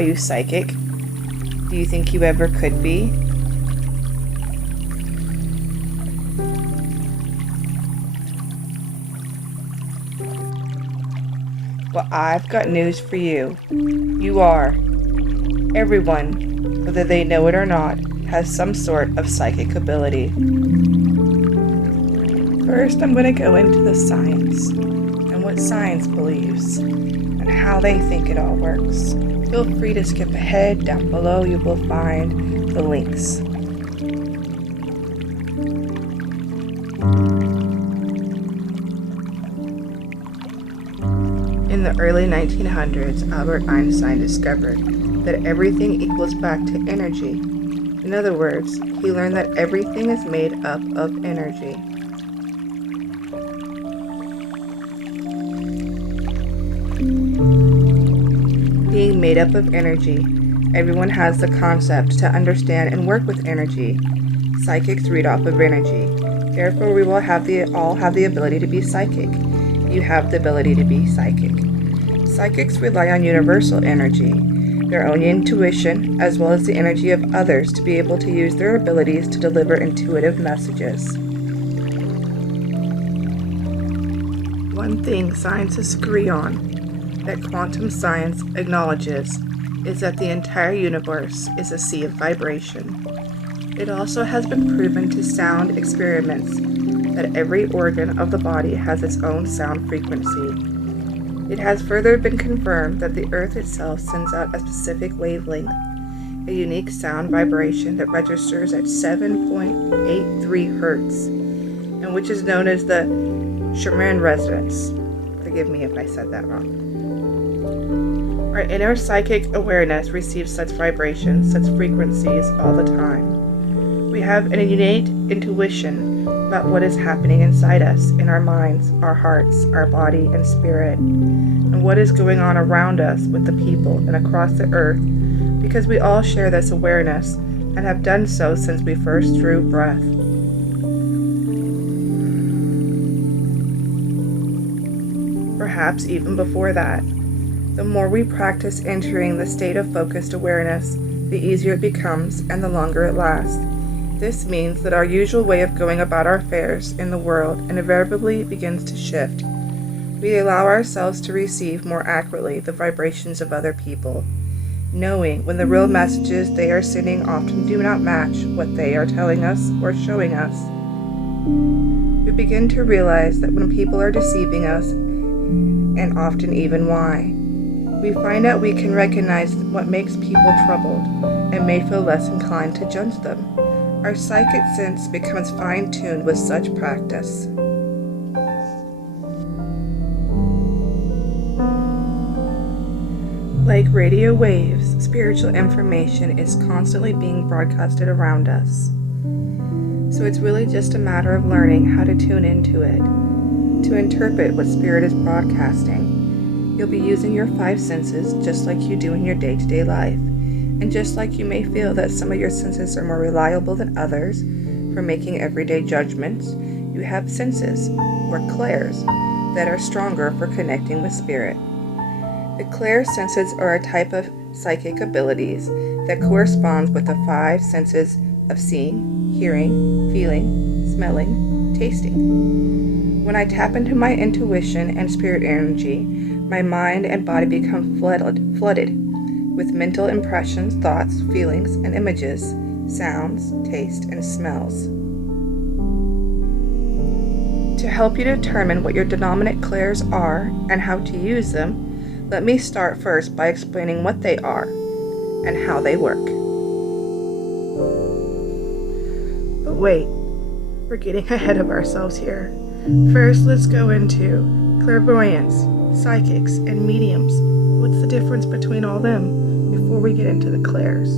Are you psychic? Do you think you ever could be? Well, I've got news for you. You are. Everyone, whether they know it or not, has some sort of psychic ability. First, I'm going to go into the science and what science believes and how they think it all works. Feel free to skip ahead. Down below you will find the links. In the early 1900s, Albert Einstein discovered that everything equals back to energy. In other words, he learned that everything is made up of energy. Being made up of energy, everyone has the concept to understand and work with energy. Psychics read off of energy. Therefore, we will all have the ability to be psychic. You have the ability to be psychic. Psychics rely on universal energy, their own intuition, as well as the energy of others to be able to use their abilities to deliver intuitive messages. One thing scientists agree on, that quantum science acknowledges, is that the entire universe is a sea of vibration. It also has been proven to sound experiments that every organ of the body has its own sound frequency. It has further been confirmed that the Earth itself sends out a specific wavelength, a unique sound vibration that registers at 7.83 Hertz, and which is known as the Schumann resonance. Forgive me if I said that wrong. Our inner psychic awareness receives such vibrations, such frequencies all the time. We have an innate intuition about what is happening inside us, in our minds, our hearts, our body, and spirit, and what is going on around us with the people and across the earth, because we all share this awareness and have done so since we first drew breath. Perhaps even before that. The more we practice entering the state of focused awareness, the easier it becomes and the longer it lasts. This means that our usual way of going about our affairs in the world invariably begins to shift. We allow ourselves to receive more accurately the vibrations of other people, knowing when the real messages they are sending often do not match what they are telling us or showing us. We begin to realize that when people are deceiving us, and often even why. We find out we can recognize what makes people troubled and may feel less inclined to judge them. Our psychic sense becomes fine-tuned with such practice. Like radio waves, spiritual information is constantly being broadcasted around us. So it's really just a matter of learning how to tune into it, to interpret what spirit is broadcasting. You'll be using your 5 senses just like you do in your day-to-day life. And just like you may feel that some of your senses are more reliable than others for making everyday judgments, you have senses, or clairs, that are stronger for connecting with spirit. The Clair senses are a type of psychic abilities that corresponds with the 5 senses of seeing, hearing, feeling, smelling, tasting. When I tap into my intuition and spirit energy, my mind and body become flooded with mental impressions, thoughts, feelings, and images, sounds, taste, and smells. To help you determine what your dominant clairs are and how to use them, let me start first by explaining what they are and how they work. But wait, we're getting ahead of ourselves here. First, let's go into clairvoyance, psychics, and mediums. What's the difference between all them before we get into the clairs?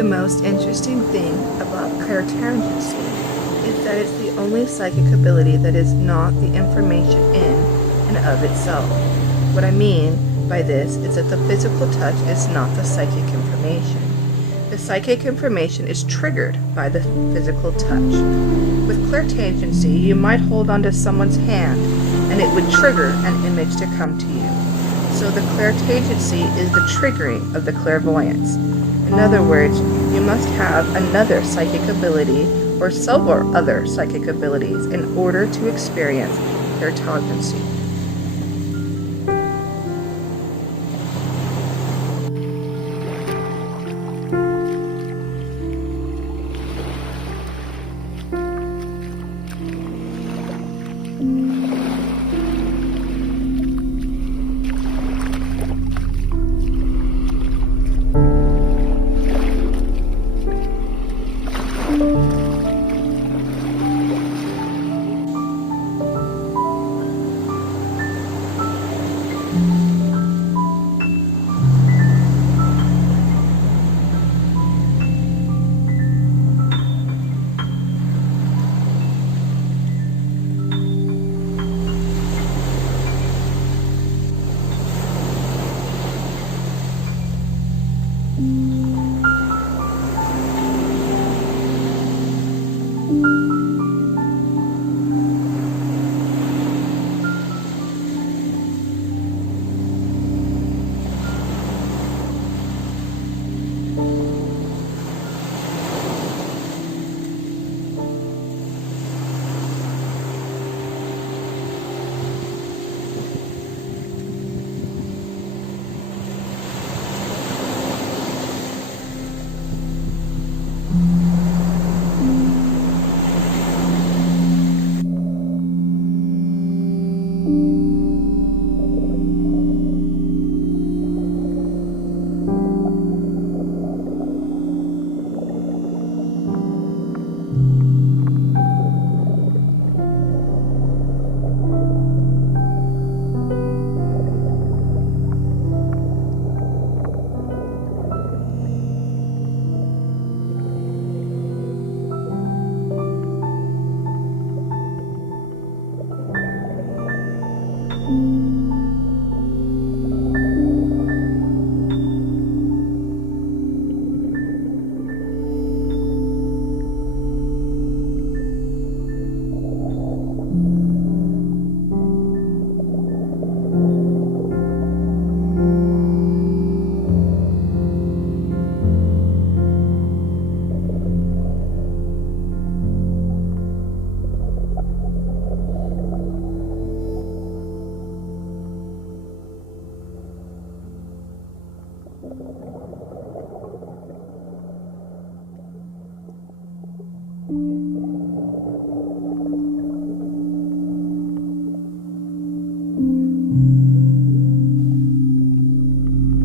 The most interesting thing about Clairtangencay is that it's the only psychic ability that is not the information in and of itself. What I mean by this is that the physical touch is not the psychic information. The psychic information is triggered by the physical touch. With Clairtangencay, you might hold onto someone's hand and it would trigger an image to come to you. So the Clairtangencay is the triggering of the clairvoyance. In other words, you must have another psychic ability or several other psychic abilities in order to experience Clairtangencay.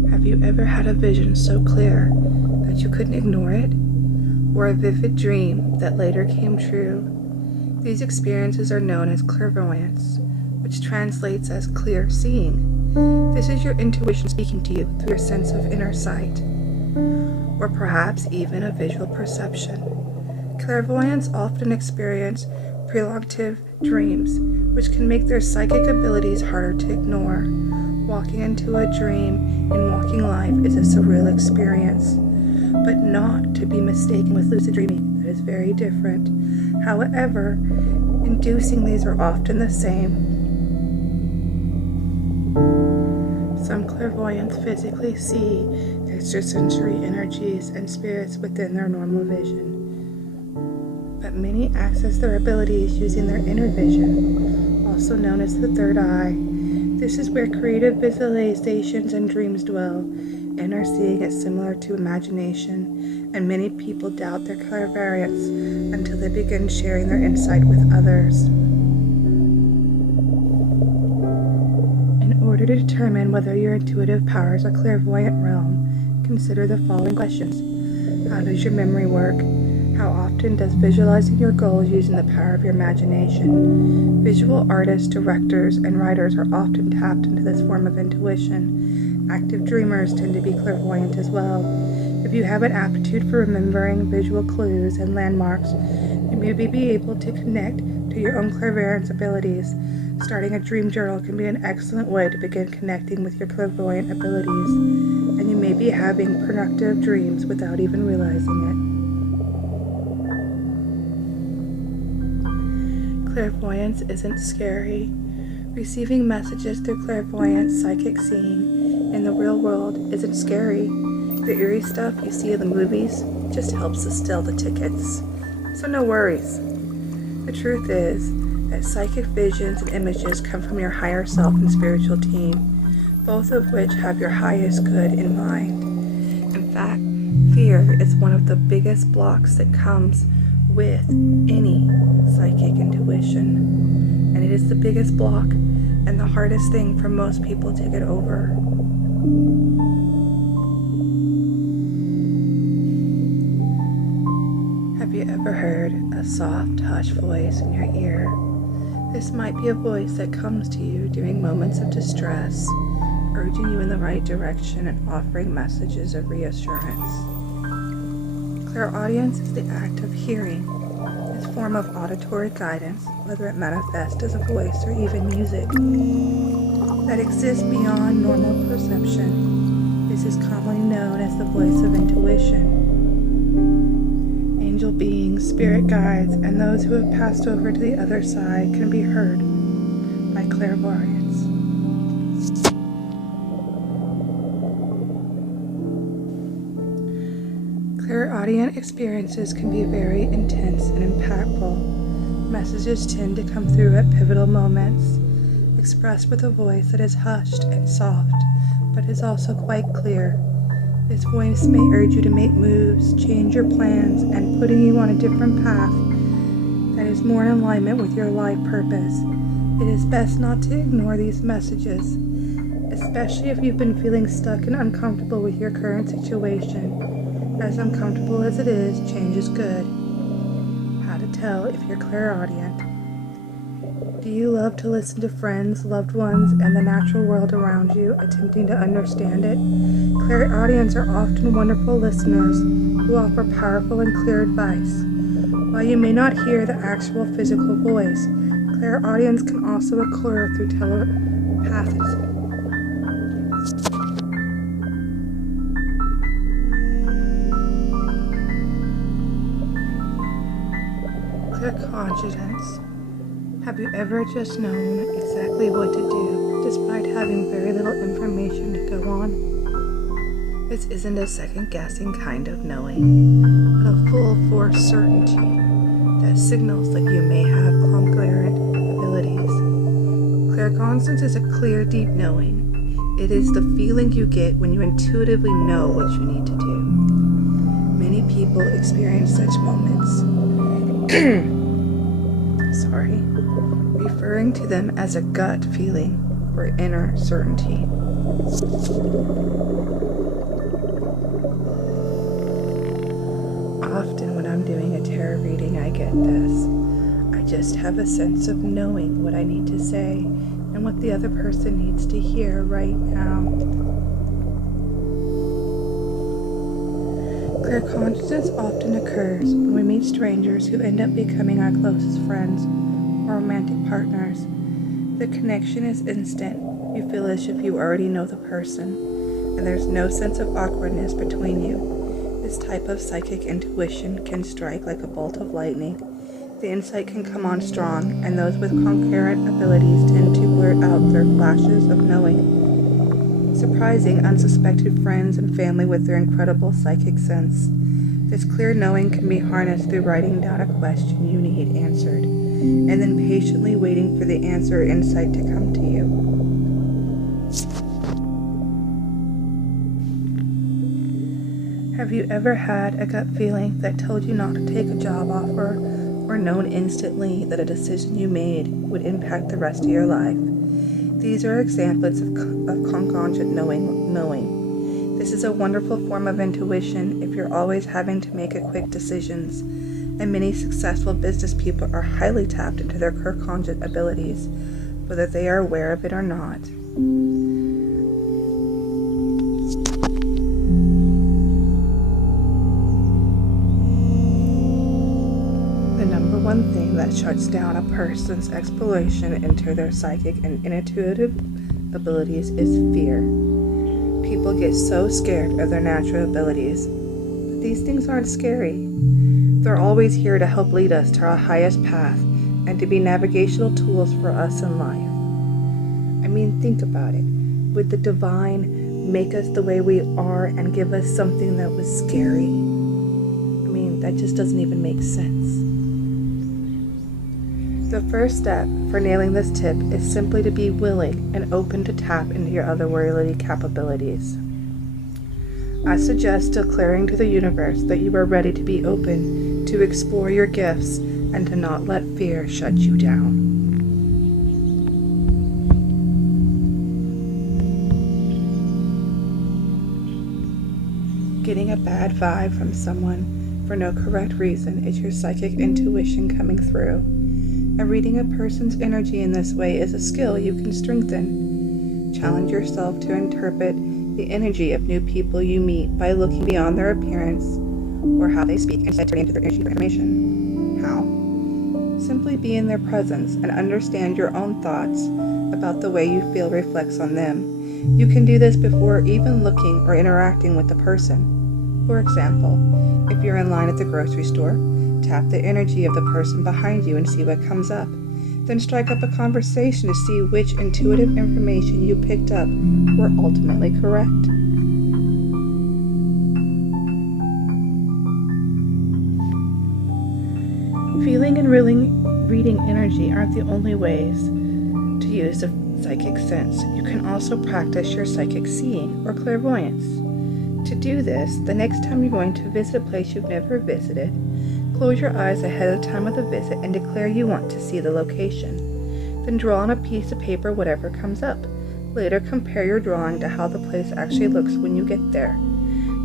Have you ever had a vision so clear that you couldn't ignore it? Or a vivid dream that later came true? These experiences are known as clairvoyance, which translates as clear seeing. This is your intuition speaking to you through your sense of inner sight, or perhaps even a visual perception. Clairvoyants often experience prelocative dreams, which can make their psychic abilities harder to ignore. Walking into a dream in walking life is a surreal experience, but not to be mistaken with lucid dreaming. That is very different. However, inducing these are often the same. Some clairvoyants physically see extrasensory energies and spirits within their normal vision, but many access their abilities using their inner vision, also known as the third eye. This is where creative visualizations and dreams dwell. Inner seeing is similar to imagination, and many people doubt their clairvoyance until they begin sharing their insight with others. In order to determine whether your intuitive powers are clairvoyant realm, consider the following questions. How does your memory work? How often does visualizing your goals using the power of your imagination? Visual artists, directors, and writers are often tapped into this form of intuition. Active dreamers tend to be clairvoyant as well. If you have an aptitude for remembering visual clues and landmarks, you may be able to connect to your own clairvoyance abilities. Starting a dream journal can be an excellent way to begin connecting with your clairvoyant abilities, and you may be having productive dreams without even realizing it. Clairvoyance isn't scary. Receiving messages through clairvoyance, psychic seeing, in the real world isn't scary. The eerie stuff you see in the movies just helps to sell the tickets. So no worries. The truth is that psychic visions and images come from your higher self and spiritual team, both of which have your highest good in mind. In fact, fear is one of the biggest blocks that comes with any psychic intuition, and it is the biggest block and the hardest thing for most people to get over. Have you ever heard a soft, hushed voice in your ear? This might be a voice that comes to you during moments of distress, urging you in the right direction and offering messages of reassurance. Clairaudience is the act of hearing. This form of auditory guidance, whether it manifests as a voice or even music, that exists beyond normal perception. This is commonly known as the voice of intuition. Angel beings, spirit guides, and those who have passed over to the other side can be heard by clairvoyance. Clairaudient experiences can be very intense and impactful. Messages tend to come through at pivotal moments, expressed with a voice that is hushed and soft, but is also quite clear. This voice may urge you to make moves, change your plans, and putting you on a different path that is more in alignment with your life purpose. It is best not to ignore these messages, especially if you've been feeling stuck and uncomfortable with your current situation. As uncomfortable as it is, change is good. How to tell if you're clairaudient. Do you love to listen to friends, loved ones, and the natural world around you, attempting to understand it? Clairaudients are often wonderful listeners who offer powerful and clear advice. While you may not hear the actual physical voice, clairaudience can also occur through telepathy. Claircognizance. Have you ever just known exactly what to do despite having very little information to go on? This isn't a second-guessing kind of knowing, but a full-force certainty that signals that you may have clairaudience abilities. Claircognizance is a clear, deep knowing. It is the feeling you get when you intuitively know what you need to do. Many people experience such moments. Referring to them as a gut feeling or inner certainty. Often when I'm doing a tarot reading, I get this. I just have a sense of knowing what I need to say and what the other person needs to hear right now. Claircognizance often occurs when we meet strangers who end up becoming our closest friends or romantic partners. The connection is instant. You feel as if you already know the person, and there's no sense of awkwardness between you. This type of psychic intuition can strike like a bolt of lightning. The insight can come on strong, and those with concurrent abilities tend to blurt out their flashes of knowing, surprising unsuspected friends and family with their incredible psychic sense. This clear knowing can be harnessed through writing down a question you need answered, and then patiently waiting for the answer or insight to come to you. Have you ever had a gut feeling that told you not to take a job offer, or known instantly that a decision you made would impact the rest of your life? These are examples of clairvoyant knowing. This is a wonderful form of intuition if you're always having to make quick decisions, and many successful business people are highly tapped into their claircognizant abilities, whether they are aware of it or not. One thing that shuts down a person's exploration into their psychic and intuitive abilities is fear. People get so scared of their natural abilities, but these things aren't scary. They're always here to help lead us to our highest path and to be navigational tools for us in life. I mean, think about it. Would the divine make us the way we are and give us something that was scary? I mean, that just doesn't even make sense. The first step for nailing this tip is simply to be willing and open to tap into your otherworldly capabilities. I suggest declaring to the universe that you are ready to be open to explore your gifts and to not let fear shut you down. Getting a bad vibe from someone for no correct reason is your psychic intuition coming through. And reading a person's energy in this way is a skill you can strengthen. Challenge yourself to interpret the energy of new people you meet by looking beyond their appearance or how they speak and instead turn into their energy for information. How? Simply be in their presence and understand your own thoughts about the way you feel reflects on them. You can do this before even looking or interacting with the person. For example, if you're in line at the grocery store, tap the energy of the person behind you and see what comes up. Then strike up a conversation to see which intuitive information you picked up were ultimately correct. Feeling and reading energy aren't the only ways to use the psychic sense. You can also practice your psychic seeing or clairvoyance. To do this, the next time you're going to visit a place you've never visited, close your eyes ahead of the time of the visit and declare you want to see the location. Then draw on a piece of paper whatever comes up. Later, compare your drawing to how the place actually looks when you get there.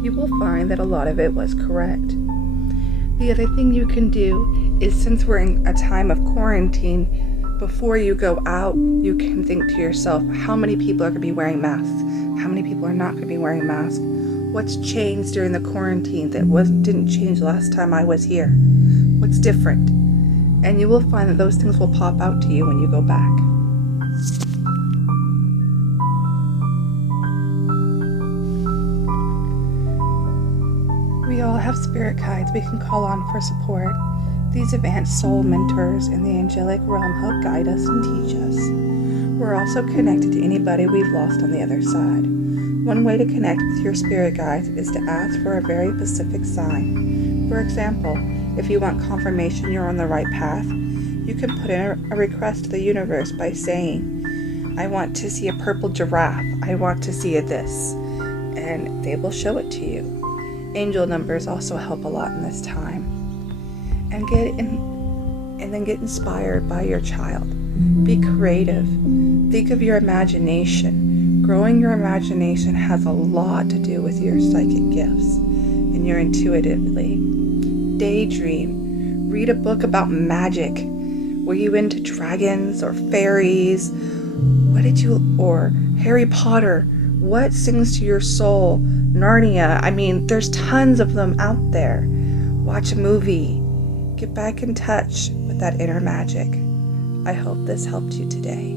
You will find that a lot of it was correct. The other thing you can do is, since we're in a time of quarantine, before you go out, you can think to yourself, how many people are going to be wearing masks? How many people are not going to be wearing masks? What's changed during the quarantine that didn't change last time I was here? What's different? And you will find that those things will pop out to you when you go back. We all have spirit guides we can call on for support. These advanced soul mentors in the angelic realm help guide us and teach us. We're also connected to anybody we've lost on the other side. One way to connect with your spirit guides is to ask for a very specific sign. For example, if you want confirmation you're on the right path, you can put in a request to the universe by saying, I want to see a purple giraffe, I want to see a this, and they will show it to you. Angel numbers also help a lot in this time. And then get inspired by your child. Be creative. Think of your imagination. Growing your imagination has a lot to do with your psychic gifts and your intuitively. Daydream. Read a book about magic Were you into dragons or fairies? Or Harry Potter? What sings to your soul? Narnia? I mean, there's tons of them out there. Watch a movie. Get back in touch with that inner magic. I hope this helped you today.